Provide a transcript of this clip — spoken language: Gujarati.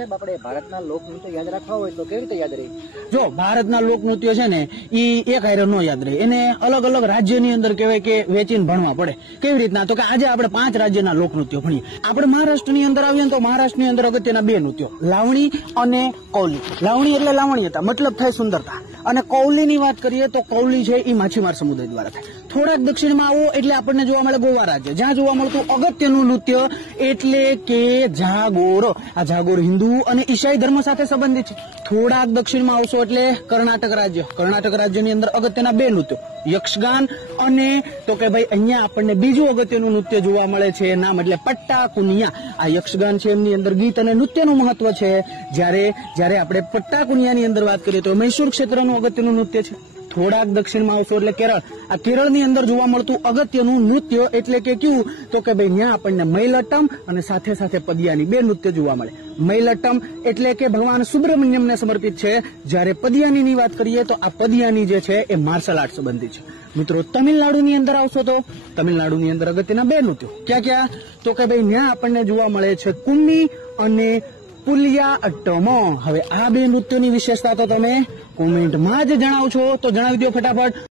સાહેબ આપણે ભારતના લોકનૃત્ય યાદ રાખવા હોય તો કેવી રીતે યાદ રહે? જો ભારતના લોકનૃત્ય છે ને ઈ એક હારે ન યાદ રહે, એને અલગ અલગ રાજ્યની અંદર કહેવાય કે વેચીને ભણવા પડે. કેવી રીતના? તો કે આજે આપણે 5 રાજ્યના લોકનૃત્યો ભણીએ. આપણે મહારાષ્ટ્રની અંદર આવીએ તો મહારાષ્ટ્રની અંદર અગત્યના 2 નૃત્યો, લાવણી અને કૌલી. લાવણી એટલે લાવણીયતા, મતલબ થાય સુંદરતા. અને કૌલીની વાત કરીએ તો કૌલી છે એ માછીમાર સમુદાય દ્વારા થાય. થોડાક દક્ષિણમાં આવો એટલે આપણને જોવા મળે ગોવા રાજ્ય, જ્યાં જોવા મળતું અગત્યનું નૃત્ય એટલે કે જાગોરો. આ જાગોર હિન્દુ અને ઈસાઈ ધર્મ સાથે સંબંધિત છે. થોડાક દક્ષિણમાં આવશો એટલે કર્ણાટક રાજ્ય. કર્ણાટક રાજ્યની અંદર અગત્યના 2 નૃત્યો, યક્ષગાન અને તો કે ભાઈ અહીંયા આપણને બીજું અગત્યનું નૃત્ય જોવા મળે છે, નામ એટલે પટ્ટા કુનિયા. આ યક્ષગાન છે એમની અંદર ગીત અને નૃત્યનું મહત્વ છે. જ્યારે આપણે પટ્ટા કુનિયાની અંદર વાત કરીએ તો મૈસૂર ક્ષેત્રનું અગત્યનું નૃત્ય છે. થોડાક દક્ષિણમાં આવશો એટલે કેરળ. આ કેરળની અંદર જોવા મળતું અગત્યનું નૃત્ય એટલે કે કેવું? તો કે ભાઈ ત્યાં આપણને મૈલટમ અને સાથે સાથે પદિયાની 2 નૃત્ય જોવા મળે. મૈલટમ એટલે કે ભગવાન સુબ્રમણ્યમને સમર્પિત છે, જ્યારે પદિયાનીની વાત કરીએ તો આ પદિયાની જે છે એ માર્શલ આર્ટ સંબંધિત છે. મિત્રો તમિલનાડુની અંદર આવશો તો તમિલનાડુની અંદર અગત્યના 2 નૃત્યો. ક્યાં? તો કે ભાઈ ત્યાં આપણને જોવા મળે છે કુમ્મી અને પુલિયા અટ્ટમો. હવે આ 2 નૃત્યોની વિશેષતા તો તમે કોમેન્ટમાં જ જણાવશો, તો જણાવી દો ફટાફટ.